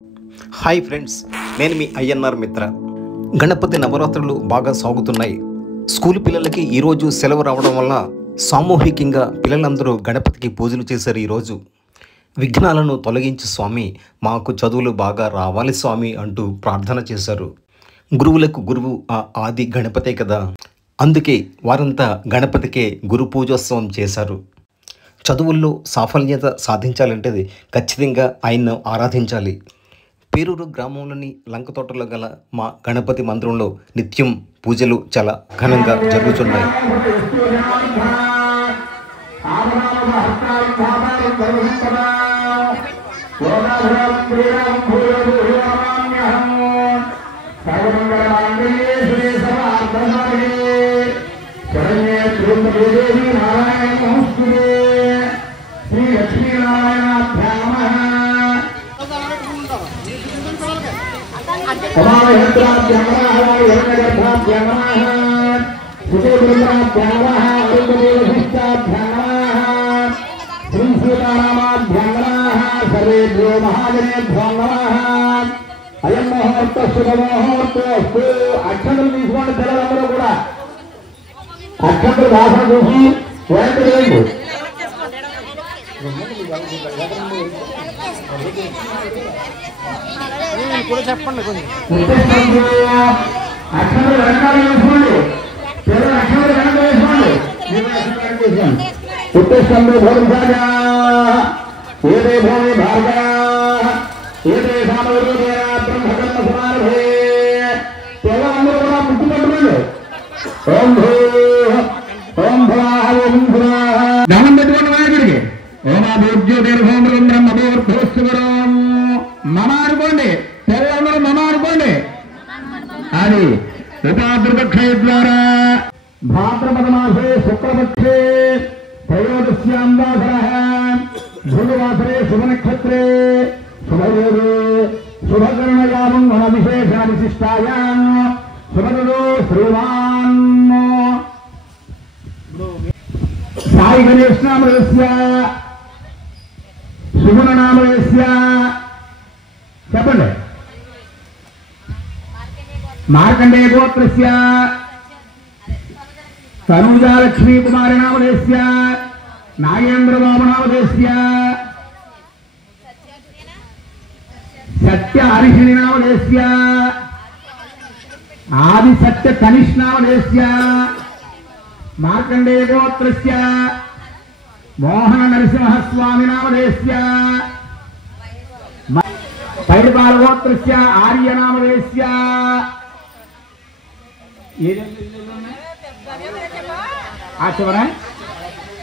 Hi friends, నేను మీ INR మిత్ర. గణపతి నవరాత్రులు బాగా సాగుతున్నాయి. స్కూల్ పిల్లలకి ఈరోజు సెలవు రావడం వల్ల సామూహికంగా పిల్లలందరూ గణపతికి పూజలు చేశారు. ఈరోజు విఘ్నాలను తొలగించి స్వామి, మాకు చదువులు బాగా రావాలి స్వామి అంటూ ప్రార్థన చేశారు. గురువులకు గురువు ఆ ఆది గణపతే కదా, అందుకే వారంతా గణపతికే గురు పూజోత్సవం చేశారు. చదువుల్లో సాఫల్యత సాధించాలంటే ఖచ్చితంగా ఆయన్ను ఆరాధించాలి. పేరూరు గ్రామంలోని లంకతోటలో గల మా గణపతి మందిరంలో నిత్యం పూజలు చాలా ఘనంగా జరుగుతున్నాయి. అయం ముహూర్త శుభముహూర్తోస్తు. అక్షంతలు తీసుకోండి పిల్లలందరూ కూడా. అక్షంతలు వాసన చూసి వెనక్కి లేదు. చెప్పండి కొంచెం అక్షంతలు వెనకాల వేసుకోండి. పిల్లలు అక్షంతలు వెనక వేసుకోండి. ఉత్తేష్టంలో భోజనగా ఏదే భోజన భార్గ ఏదే సామగ్రి బ్రహ్మకర్మ సమారభే. పిల్లలందరూ కూడా ముక్కు పట్టుకోండి. ఓం భూ ఓం ధనం పెట్టుకోండి నాయకుడికి. ఓమాభూజ్యోతిర్హోం బ్రహ్మభూర్భూస్సువరం మమ అనుకోండి. పిల్లలందరూ మమ అనుకోండి. అది ఉపాద్రపక్షయ ద్వారా భాద్రపద మాసే శుక్లపక్షే త్రయోదశ్యాం వాసరః భృగువాసరే శుభనక్షత్రే శుభయోగే శుభకర్ణయామం మన విశేషణ విశిష్టాయాం శుభదో శ్రీమాన్ సాయి గణేష్ నామయస్య శుభన నామయస్య చెప్పండి. మార్కండేయ గోత్రస్య తనుజాలక్ష్మీ కుమారి నామధేస్య నాగేంద్రబాబు నామధేస్య సత్య హరిషిణి నామధేస్య ఆది సత్య కనిష్ నామధేస్య మార్కండేయ గోత్రస్య మోహన నరసింహస్వామి నామధేస్య పైడిపాల గోత్రస్య ఆర్య నామధేస్య చివర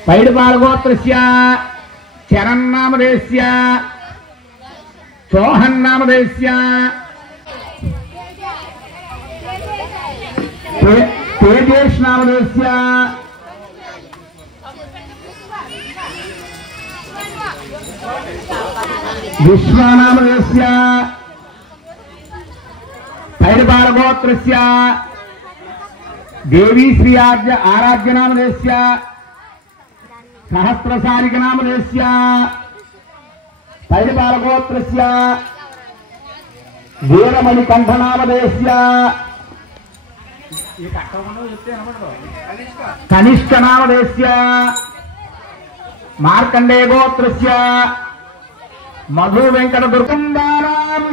పైడిపాల గోత్రస్య చరణ్నామధేస్య చోహన్నామధేస్య తేజేష్ నామధేస్య విశ్వనామధేస్య పైడిపాల గోత్రస్య దేవీ శ్రీ ఆరాధ్య నామధేస్య సహస్రసారిక నామధేస్య పైడిపాల గోత్రస్య వీరమణి కంఠ నామధేస్య కనిష్క నామధేస్య మార్కండేయ గోత్రస్య మధు వెంకట దుర్గంబారాం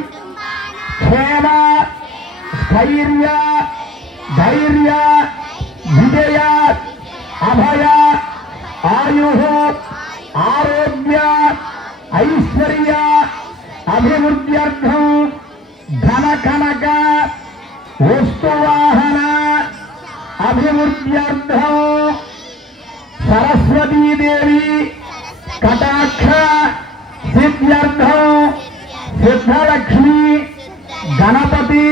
క్షేమ స్థైర్య ధైర్య విజయ అభయ ఆయు ఆరోగ్య ఐశ్వర్య అభివృద్ధ్యర్థం ధన కనక వస్తువాహన అభివృద్ధ్యర్థం సరస్వతీదేవి కటాక్ష సిద్ధ్యర్థం సిద్ధలక్ష్మి గణపతి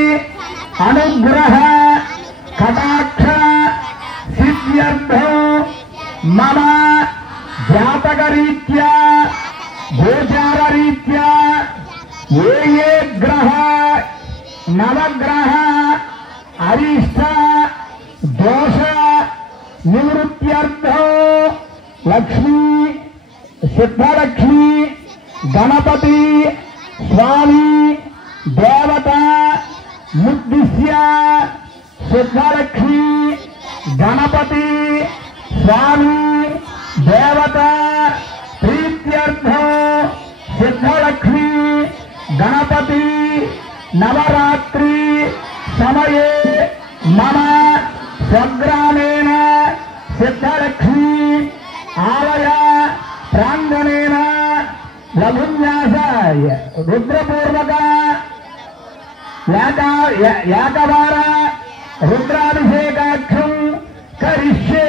అనుగ్రహ కటాక్ష సిద్ధ్యర్థం మమ జాతక రీత్యా గోచార రీత్యా ఏ గ్రహ నవగ్రహ అరిష్ట దోష నివృత్త్యర్థం లక్ష్మీ సిద్ధలక్ష్మి గణపతి స్వామి ముద్దిశ్య సిద్ధలక్ష్మి గణపతి స్వామి దేవత ప్రీత్యర్థం సిద్ధలక్ష్మి గణపతి నవరాత్రి సమయే మమ స్వగ్రామేణ సిద్ధలక్ష్మి ఆలయ ప్రాంగణేన లఘున్యాసాయ రుద్రపూర్వక ఏకవార రుద్రాభిషేకాఖ్యం కరిష్యే.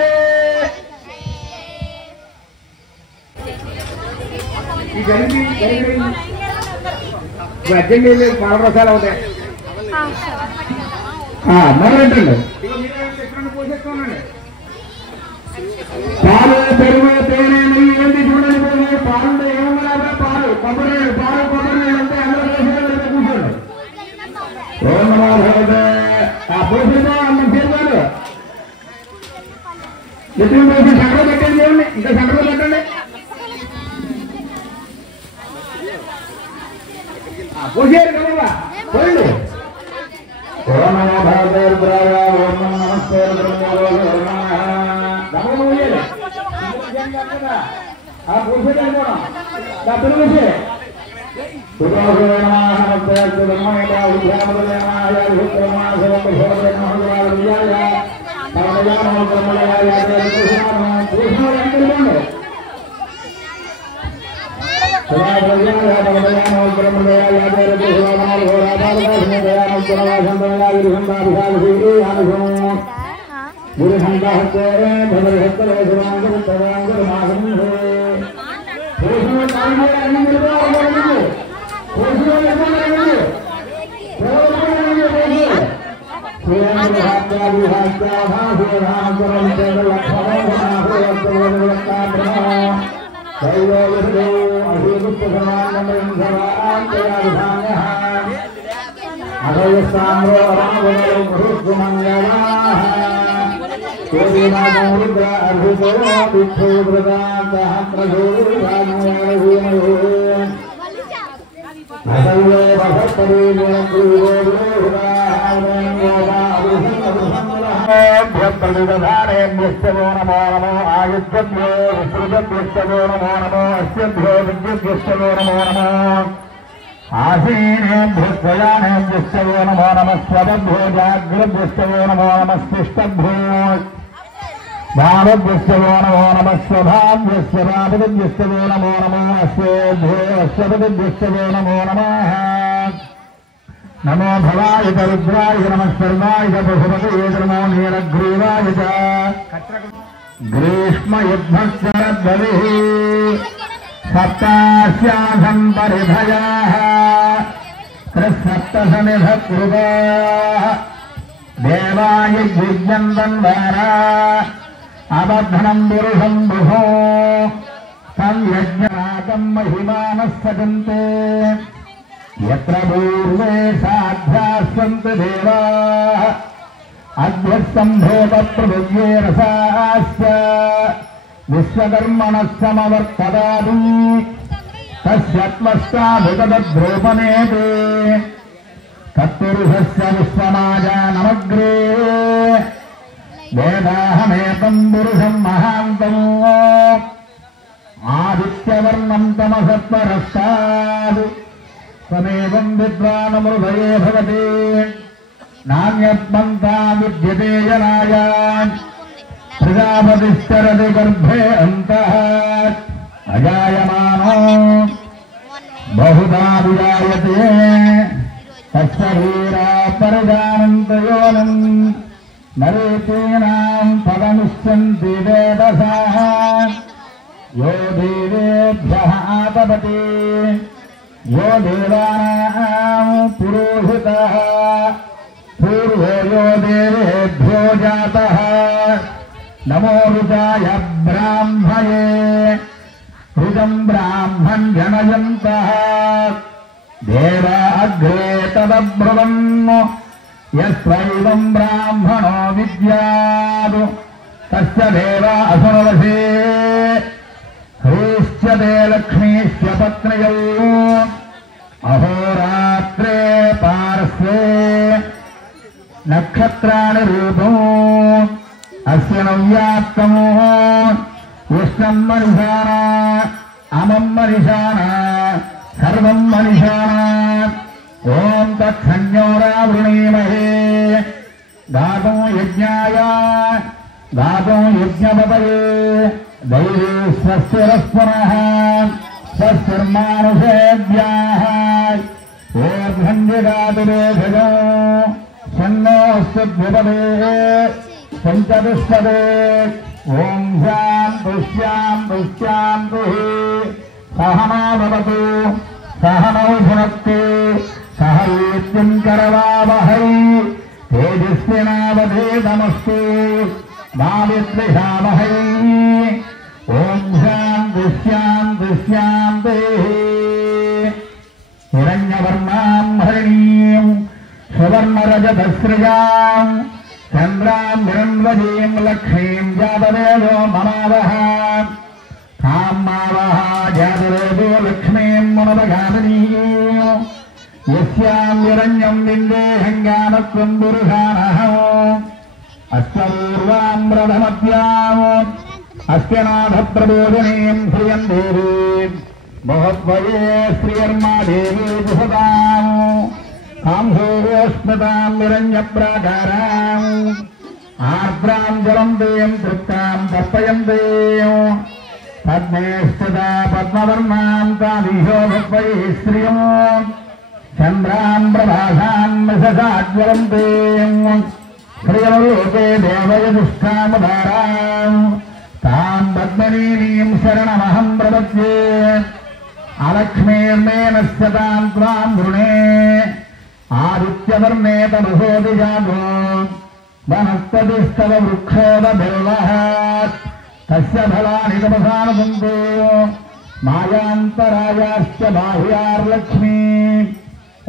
అర్జెంట్ పాలరసాలు అవుతాయి. మొదలెట్టండి. పాలు పెరుగు తేనె నెయ్యి ఏంటి చూడండి. పాలు ఏమన్నా పాలు కొబ్బరి కొబ్బరి అంటే అందరూ కూర్చోండి. ఓం నమో భగవతే. పోసేదో అన్నం చేరుకోండి. ఎప్పుడు పోసి సంకట పెట్టండి. చూడండి ఇంకా సంకట పెట్టండి. పోసేరు కదా పోయింది. ఓం నమో భగవతే రుద్రాయ. ఓం నమో నమస్తే ఆసీనేభ్యో నమో నమ స్వభ్యో జాగ్రభ్యో నమో నమ స్పృష్టభ్యో భావభ్యో నమో నమ స్వభాభ్యో నమో నమో అశ్వేభ్యో నమో నమ. నమో భవాయ రుద్రాయ నమ సర్వాయ పశుపతే నమో నీలగ్రీవాయ గ్రీష్మయుద్ధస్యరద్భవి సప్తాస్యాధం పరిభయాః త్రిసప్తసమిధకృతా దేవాయ యుజ్యందన్వారా అబద్ధనం పురుషం బుభో తం యజ్ఞాకం మహిమానః సజంతే యత్ర పూర్వే సాధ్యాస్సంతి దేవాః అద్భుత్సంభూత పృథివ్యే రసాశ్చ విశ్వకర్మణః సమవర్తదాది తస్యత్వష్టాభితద్రూపనేతే తత్పురుషస్య విశ్వమాజానమగ్రే వేదాహమేతం పురుషం మహాంతం ఆదిత్యవర్ణం తమసత్వరస్తాద్ తమేవం విద్వానమృతయే భవతి నాణ్యత్మంతా విద్యతే జనాయ ప్రజాపతిశ్చరతి గర్భే అంతః అజాయమానో బహుధా విజాయతే తచ్చరీరా పరిజానంతయోనం నరేతేనాం పదముష్యంతి వేదసాః యో దేవేభ్యః ఆతపతి యో దేవానాం పురోహితః పూర్వో యో దేవేభ్యో జాతః నమో రుచాయ బ్రాహ్మయే రుజం బ్రాహ్మణ్ జనయంతః దేవా అగ్రే తదబ్రువన్ యస్వైవం బ్రాహ్మణో విద్యాదు తస్య దేవా అసురవసే హ్రీశ్చతే లక్ష్మీశ్చ పత్నయౌ అహోరాత్రే పార్శ్వే నక్షత్రాణి రూపం అస్య నవ్యాప్తము విష్ణం మనిషాన అమం మనిషాన సర్వం మనిషాన ఓం తత్సంజ్ఞోరావృణీమహే గాతం యజ్ఞాయ గాతం యజ్ఞపతయే దైవే స్వస్తిరస్పునః స్వస్తిర్మానుషేభ్యాః ఓర్ధ్వంజగాతురేఖజో షణ్ణోऽస్తుభ్యుపదే పంచదుష్పదే ఓం శాంతి శాంతి శాంతి సహనా భవతు సహనౌ భునక్తు సహ వీర్యం కరవావహై తేజస్వినావధేతమస్తు మా విద్విషావహై ఓం శాంతి శాంతి శాంతి హిరణ్యవర్ణాం హరిణీం సువర్ణరజతస్రజాం చంద్రాం నిరంధ్వజీం లక్ష్మీం జాతవేదో మమావహ కామావహ జాతవేదో లక్ష్మీం మనవగామినీం యస్యాం హిరణ్యం విందేహం జ్ఞానత్వం పురుషానః అష్టపూర్వాం రథమధ్యాం అస్యనాథ ప్రబోధినీం శ్రియం దేవీం మహద్వయే శ్రియర్మా దేవీ సుహదాం కాంసోస్మతాం నిరంజప్రాకారాం ఆర్ద్రాం జలంతేయం తృప్తాం తర్పయంతేయం పద్మే స్థితా పద్మవర్ణాం తామిహోభద్వయే శ్రియం చంద్రాం ప్రభాసాం విశసాజ్వలంతేయం శ్రియలోకే దేవయదుష్టాముదారాం తాం పద్మనీనీం శరణమహం ప్రపద్యే అలక్ష్మీర్మేనస్య తాం త్వాం వృణే ఆదిత్యవర్ణే తమసోది జాతో వనస్పతిస్తవ వృక్షోదబిల్వః తస్య ఫలాని తపసానుసంతో మాయాంతరాయాశ్చ బాహ్యార్లక్ష్మీ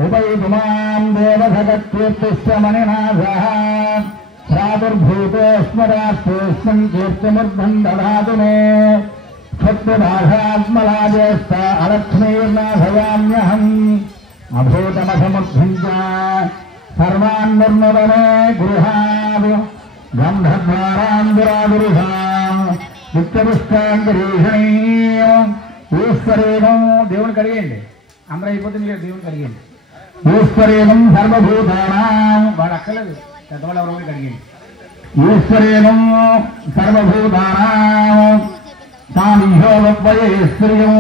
ఉపైతుమాం దేవసకీర్తిశ్చ మణినాథః ప్రాదుర్భూతోస్మరాస్తోస్మం కీర్తిమూర్ధం దదాతు మే సత్వదాశాత్మలాజేస్త అలక్ష్మీర్నాథయామ్యహం అభూతమసమర్థం చ సర్వాన్ నిర్మదమే గృహాద్ గంధద్వారాం దురాదురుషాం నిత్యపుష్టాంగరీషణీయం ఈశ్వరేణం దేవుని కడిగేయండి అందరూ అయిపోతే మీరు దేవుని కడిగేయండి ఈశ్వరేణం సర్వభూతానాం వాడు అక్కర్లేదు పెద్దవాళ్ళు ఎవరో కడిగేయండి ఈశ్వరేణం సర్వభూతానాం సామిహోవద్వయే శ్రియం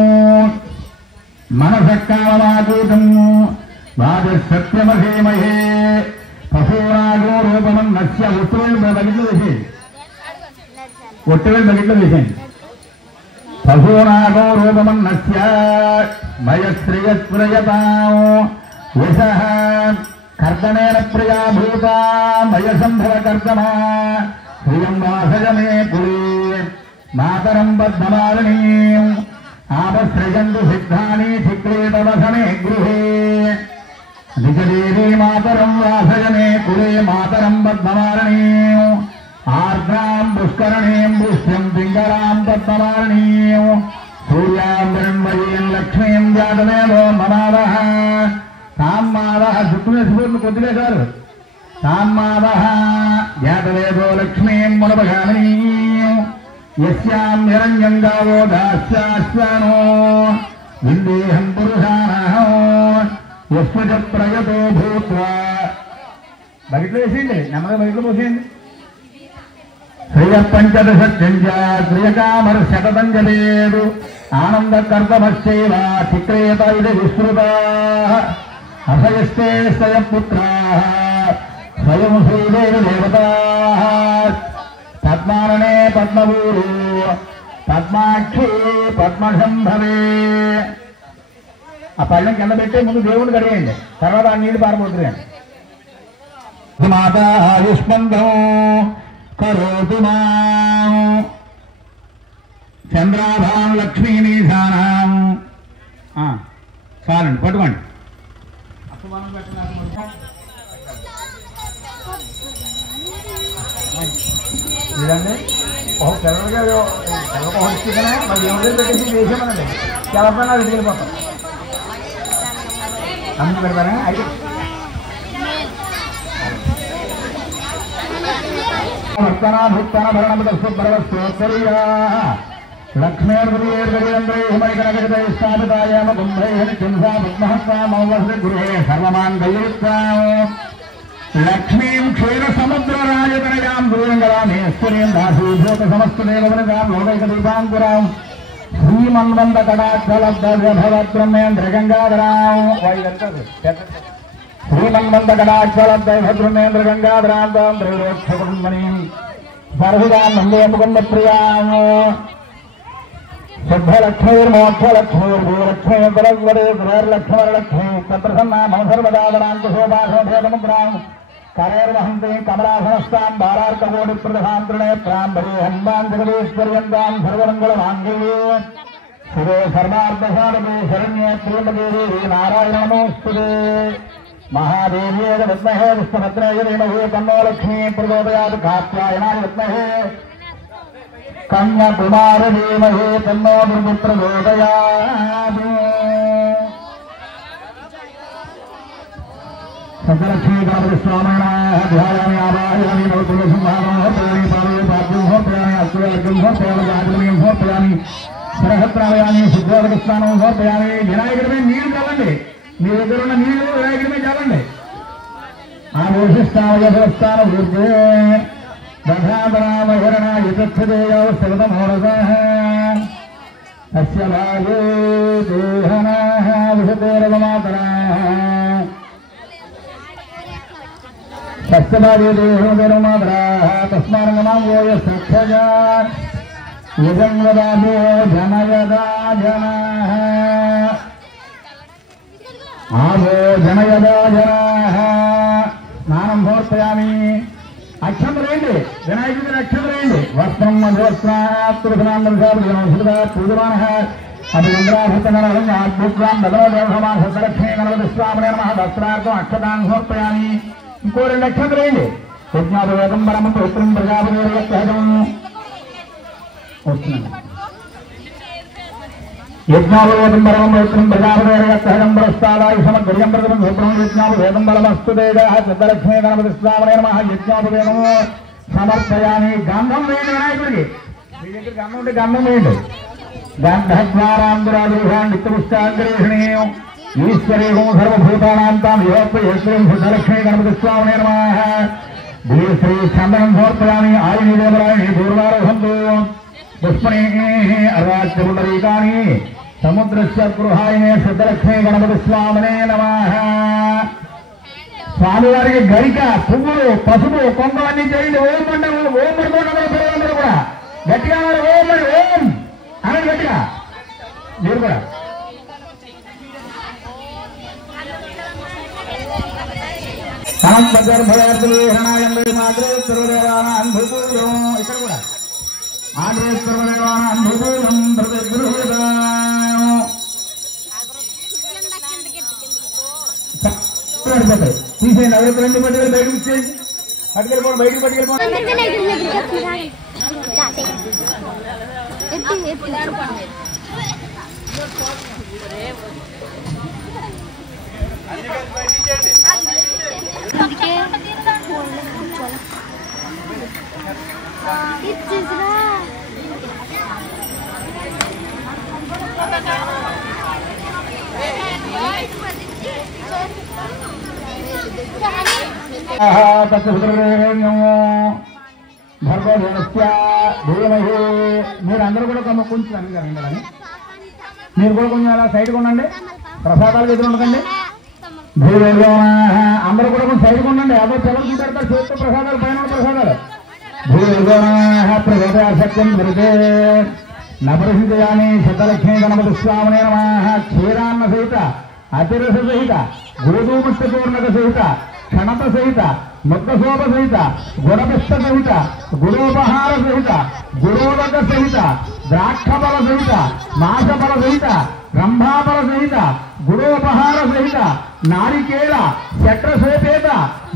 మనసకామమాకూతం వాజసత్యమహేమహే పశూరాగో రూపమన్నస్య ఒట్టువేలు బకెట్లో వేసేయండి ఒట్టువేలు బకెట్లో వేసేయండి పశూనాగో రూపమన్నస్య మయశ్రియత్ప్రయతాం యశః కర్దనేన ప్రియాభూత మయసంభవ కర్దమా శ్రియం వాసజమే పురే మాతరం బద్ధమాలినీం ఆపసృజంతు సిద్ధాని చిక్లేతవసనే గృహే నిజదేవీ మాతరం వాసజమే కులే మాతరం బద్ధమాలినీం ఆర్ద్రాం పుష్కరణీం పుష్యం పింగళాం బద్ధమాలినీం సూర్యాం బ్రహ్మయీం లక్ష్మీం జాతవేదో మమావహ తామ్మావహ శుక్లస్ఫూర్తి కొద్దివేశారు తామ్మావహ జాతవేదో లక్ష్మీం మునపగామినీం యస్యాం నిరంజం గావో దాస్యాశ్వానో విందేహం పురుషానః యస్వచ ప్రయతో భూత్వా బకెట్లో వేసేయండి నెమ్మదిగా బకెట్లో పోసేయండి శ్రియ పంచదశత్యంచ శ్రియకామర శతతం జలేదు ఆనందకర్తమశ్చైవ చిక్రేత ఇది విస్తృతాః అసయస్తే స్వయపుత్రాః స్వయం శ్రీదేవి దేవతాః పద్మారణే పద్మభూరు పద్మాక్షి పద్మశంభవే ఆ పళ్ళం కింద పెట్టి ముందు దేవుడిని కడిగేయండి తర్వాత ఆ నీళ్లు పారబోతున్నాయండి మాత ఆయుష్మంతం కరోతు మాం చంద్రాభాం లక్ష్మీనిధానాం చాలండి పట్టుకోండి ఇదండి ఒక పిల్లలుగా పిల్లలకు హోస్టికనే మరి ఎవరైనా పెట్టేసి వేసామనండి తెలపైనా అది వెళ్ళిపోతాం అన్ని పెడతారా అయితే లక్ష్మీం క్షీర సముద్ర రాజతనయాం దూరంగరామేశ్వరీం దాసీభూత సమస్త దేవతనిదాం లోకైక దీపాంకురాం శ్రీమన్వంద కటాక్షలబ్ధవద్బ్రహ్మేంద్ర గంగాధరాం శ్రీమన్వంద కటాక్షలబ్ధవద్బ్రహ్మేంద్ర గంగాధరాం త్రైలోక్యకుటుంబనీం సర్వదాం నందేముకుంద ప్రియాం शुद्धलक्ष्मीर्मोक्षलक्ष्मीर्भूलक्ष्मीर्बलवरे तत्प्रसन्नामं सर्वदावरान्तु शोभाशोभेदमुद्रां करेर्वहन्ति कमलासनस्तां बालार्ककोटिप्रदहां त्रिनेत्रां भजे हनुमान् जगदीश्वर्यन्तां सर्वमङ्गलमाङ्गल्ये शिवे सर्वार्थसारणे शरण्ये त्र्यम्बके नारायण नमोऽस्तुते महादेव्ये विद्महे विष्णुभद्राय धीमहि तन्नो लक्ष्मी प्रचोदयात् कात्यायनाय विद्महे कन्याकुमार धीमहि तन्नो दुर्गे प्रचोदयात् सतलक्ष्मी गणपति स्वामिनः ध्यायामि आवाहयामि नवतुलसिंहासनोपयामि पादयोपाद्योपयामि अस्तुवर्गोपयामि सरहस्रावयामि शुद्धोदकस्नानं समर्पयामि विनायकुడి మీద నీళ్లు చల్లండి మీ దగ్గర ఉన్న నీళ్లు వినాయకుడి మీద చల్లండి आभूषिष्टावयस्तान वृद्धे दधामरामहरणा यतच्छदेयौ सर्वमोरसः अस्य भागे देहनाः विषतेरवमातराः सत्यभागे देहोदरमातराः तस्मान्नमां वो यस्सख्यजा यजं वदामो जनयदा जनाः आवो जनयदा जनाः स्नानं समर्पयामि अक्षमरेंडि विनायकुడి अक्षमरेंडि वस्त्रं मधुवस्त्रात्पुरुषनान्दर्शापूजनः अभिन्द्राभूतनरहंगाद्भुत्रां ददोदेवसमान् सतलक्ष्मी गणपतिस्वामिने नमः वस्त्रार्थम् अक्षतान् समर्पयामि इंको రెండు अक्षमरेंडि यज्ञापवेदं परमं पवित्रं प्रजापतिर्यत्सहजं वस्तुनः यज्ञापवेदं परमं पवित्रं प्रजापतिर्यत्सहजं परस्तादाय समग्रं प्रथमं भूत्रं यज्ञापवेदं बलमस्तु देवः सतलक्ष्मी गणपतिस्वामिने नमः यज्ञापवेदं समर्पयामि गंधं वेయండి వినాయకుడికి మీ దగ్గర గంధం ఉంటే గంధం వేయండి गन्धद्वारान्दरादुषां नित्यपुष्टाग्रेषणीयं ईश्वरेण सर्वभूतानां तां योपयेश्वरीं सतलक्ष्मी गणपतिस्वामिने नमः श्री चन्दनं समर्पयामि आयुर्देवरायणे दूर्वारसन्तु पुष्पणेः अर्वाच्यपुण्डरीकानि समुद्रस्य गृहायणे सतलक्ष्मी गणपतिस्वामिने नमः స్వామివారికి గరిక పువ్వులు పసుపు కొంగవన్నీ చేయండి ఓం అంటే ఓం పడుకోండి పిల్లలందరూ కూడా గట్టిగా ఓం మరి ఓం అని గట్టిగా మీరు కూడా ఇక్కడ కూడా తీసేయండి ఎవరికి రెండు పట్టుకెళ్ళి బయటకు ఇచ్చేయండి పట్టుకెళ్ళిపోండి బయటకు పట్టుకెళ్ళిపోండి మీరందరూ కూడా కొంచెం అని మీరు కూడా కొంచెం అలా సైడ్గా ఉండండి ప్రసాదాలు ఎదురు ఉండకండి అందరూ కూడా కొంచెం సైడ్గా ఉండండి అదో చెలవు పెడతారు చేతితో ప్రసాదాలు పైన ప్రసాదాలు సత్యం దొరికే నపరిహితయాని సతలక్ష్మీ గణపతిస్వామినే నమః క్షీరాన్న సహిత అతిరస సహిత గురుదూముష్టపూర్ణక సహిత క్షణత సహిత ముక్తశోభ సహిత గుణపిష్ట సహిత గురోపహార సహిత గురోదక సహిత ద్రాక్షఫల సహిత మాసఫల సహిత రంభాఫల సహిత గురోపహార సహిత నారికేళ చక్రశోపేత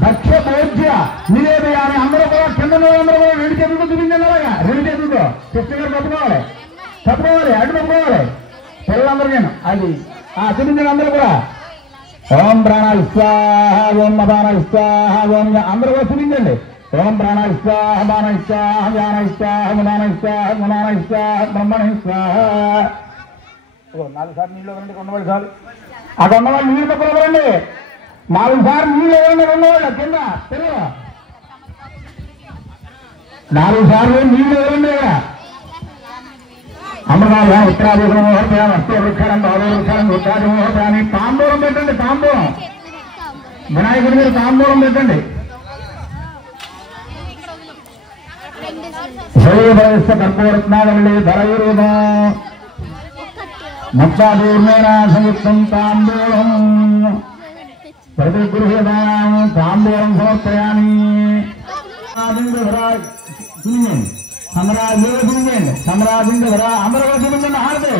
భక్ష్య భోజ్య నివేదయాన్ని అందరూ కూడా కింద అందరూ కూడా రెండు చేతులతో చూపించండి అలాగా రెండు చేతులతో కృష్ణ గారు తప్పుకోవాలి అడ్డు తప్పుకోవాలి పిల్లలందరూ అది చూపించండి అందరూ కూడా ఓం ప్రాణ విశ్వాహ ఓం మదాన విశ్వాహ ఓం అందరూ కూడా చూపించండి ఓం ప్రాణాయ స్వాహ బాణాయ స్వాహ వ్యానాయ స్వాహ మునానాయ స్వాహ మునానాయ స్వాహ బ్రహ్మణాయ స్వాహ. 4 సార్లు నీళ్ళు ఇవ్వండి. కొండవాళ్ళు సార్లు ఆ కొండవాళ్ళు నీళ్ళు పక్కరండి. 4 సార్లు నీళ్ళు ఇవ్వండి. కొండవాళ్ళు కింద పిల్లలు 4 సార్లు నీళ్ళు ఇవ్వండి. అమృతాలు ఉత్తరాభిషేకం వస్తు వృక్షారం భావవృక్షారం ఉత్తరాభిషేకాన్ని తాంబూలం పెట్టండి. తాంబూలం వినాయకుడి మీద తాంబూలం పెట్టండి. శరీరస్య కర్పూరత్నావళి ధరయురుదో ముక్తాపూర్ణేన సంయుక్తం తాంబూలం ప్రతిగృహ్యతాం తాంబూలం సమర్పయామి. సమ్రాజింద్ర అమరవచనండి. హారతి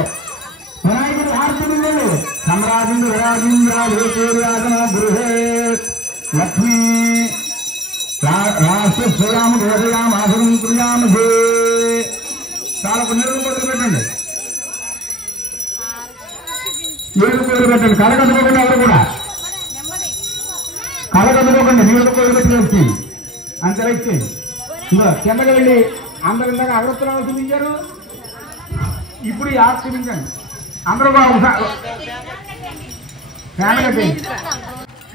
వినాయకుడి హారతి నిండండి. సమ్రాజింద్ర విరాజింద్రాజన గృహే లక్ష్మీ రాష్ట్ర శ్రీరామ గోధయామాసనం ప్రియామహే. చాలా పుణ్యం మొదలు పెట్టండి. నీళ్ళు పేరు పెట్టండి. కలగదుకోకండి. ఎవరు కూడా కలగదుకోకండి. నీళ్ళు పేరు పెట్టి అంతరిచ్చి ఇదో కిందకి వెళ్ళి అందరు ఇందాక అగరత్తులు చూపించారు. ఇప్పుడు ఈ ఆకు చూపించండి. అందరూ కూడా ఫ్యామిలీ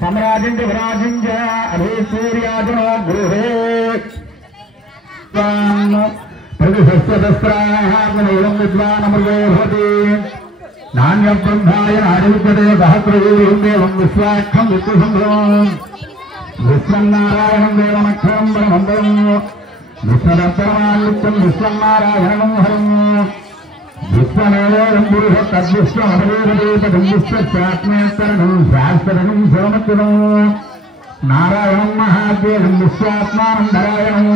సమ్రాజించ విరాజించ అభీసూర్యాజనో గృహే ప్రతిశస్త్రస్త్రాహారం విద్వానమృగో భవతి నాణ్యం బ్రహ్మాయ నాడివిద్యతే సహస్రవీర్యం దేవం విశ్వాక్షం విశ్వసంభవం విశ్వం నారాయణం దేవమక్షరం బ్రహ్మందరం విశ్వదత్తరమాన్నిత్యం విశ్వం నారాయణం హరం విశ్వమేవం పురుష తద్విశ్వమదేవదేపదం విశ్వస్యాత్మేత్తరణం శాస్త్రనం శివమత్తునం నారాయణం మహాదేవం విశ్వాత్మానం నారాయణం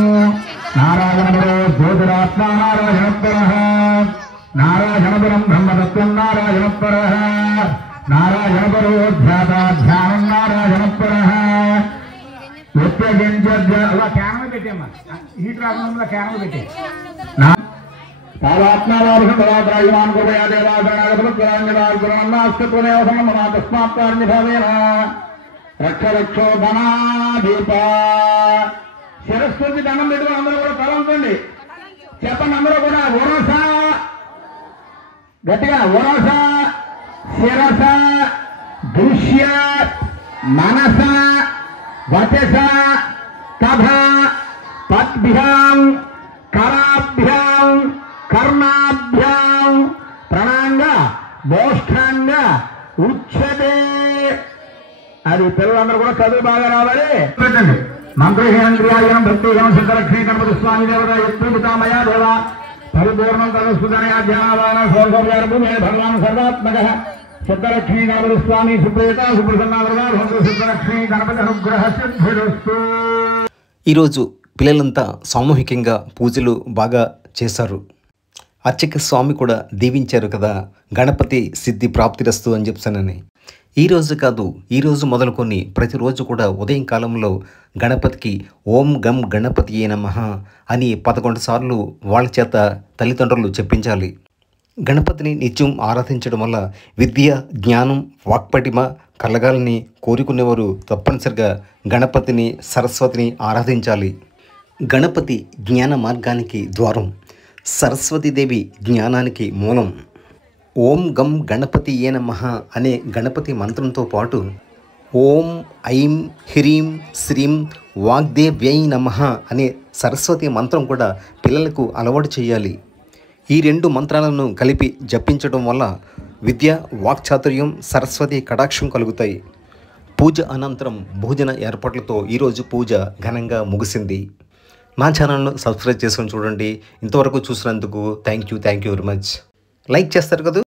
నారాయణపరో జ్యోతిరాత్మా నారాయణపరః నారాయణపరం బ్రహ్మతత్వం నారాయణపరః నారాయణపరో ధ్యానం నారాయణపరః. క్యానలు పెట్టేమ్మా. హీట్ రాకుండా క్యానలు పెట్టే కాలాత్మావాన్ కృపయా దేవాసనాగతమా తస్మాత్కార్యభావేన రక్ష రక్షో ధనాదీప. శిరస్సుకి దండం పెట్టుకుని అందరూ కూడా తలంచండి. చెప్పండి అందరూ కూడా వరస గట్టిగా వరస శిరస దృశ్య మనస వచస కథ పద్భ్యాం కరాభ్యాం కర్ణాభ్యాం ప్రణాంగ మోష్ఠాంగ ఉచ్ఛతే. అది పిల్లలందరూ కూడా చదువు బాగా రావాలి. పెట్టండి. మంత్రహీనం క్రియాహీనం భక్తిహీనం సిద్ధలక్ష్మీ గణపతి స్వామి దేవత యుక్తిమయా దేవ పరిపూర్ణం తదస్సుదనయా ధ్యానాదాన సౌభవ్యారభూమే భగవాన్ సర్వాత్మక సిద్ధలక్ష్మీ గణపతి స్వామి సుప్రేత సుప్రసన్నావృత సిద్ధలక్ష్మీ గణపతి అనుగ్రహ సిద్ధిరస్తు. ఈరోజు పిల్లలంతా సామూహికంగా పూజలు బాగా చేశారు. అర్చక స్వామి కూడా దీవించారు కదా, గణపతి సిద్ధి ప్రాప్తిరస్తు అని చెప్పానని. ఈరోజు కాదు, ఈరోజు మొదలుకొని ప్రతిరోజు కూడా ఉదయం కాలంలో గణపతికి ఓం గం గణపతియే నమః అని 11 సార్లు వాళ్ళ చేత తల్లిదండ్రులు చెప్పించాలి. గణపతిని నిత్యం ఆరాధించడం వల్ల విద్య, జ్ఞానం, వాక్పటిమ కలగాలని కోరుకునేవారు తప్పనిసరిగా గణపతిని, సరస్వతిని ఆరాధించాలి. గణపతి జ్ఞాన మార్గానికి ద్వారం, సరస్వతీదేవి జ్ఞానానికి మూలం. ఓం గం గణపతియే నమః అనే గణపతి మంత్రంతో పాటు ఓం ఐం హ్రీం శ్రీం వాగ్దేవ్యై నమః అనే సరస్వతి మంత్రం కూడా పిల్లలకు అలవాటు చేయాలి. ఈ 2 మంత్రాలను కలిపి జపించడం వల్ల విద్య, వాక్చాతుర్యం, సరస్వతి కటాక్షం కలుగుతాయి. పూజ అనంతరం భోజన ఏర్పాట్లతో ఈరోజు పూజ ఘనంగా ముగిసింది. నా ఛానల్ను సబ్స్క్రైబ్ చేసుకొని చూడండి. ఇంతవరకు చూసినందుకు thank you very much. Like చేస్తారు కదా.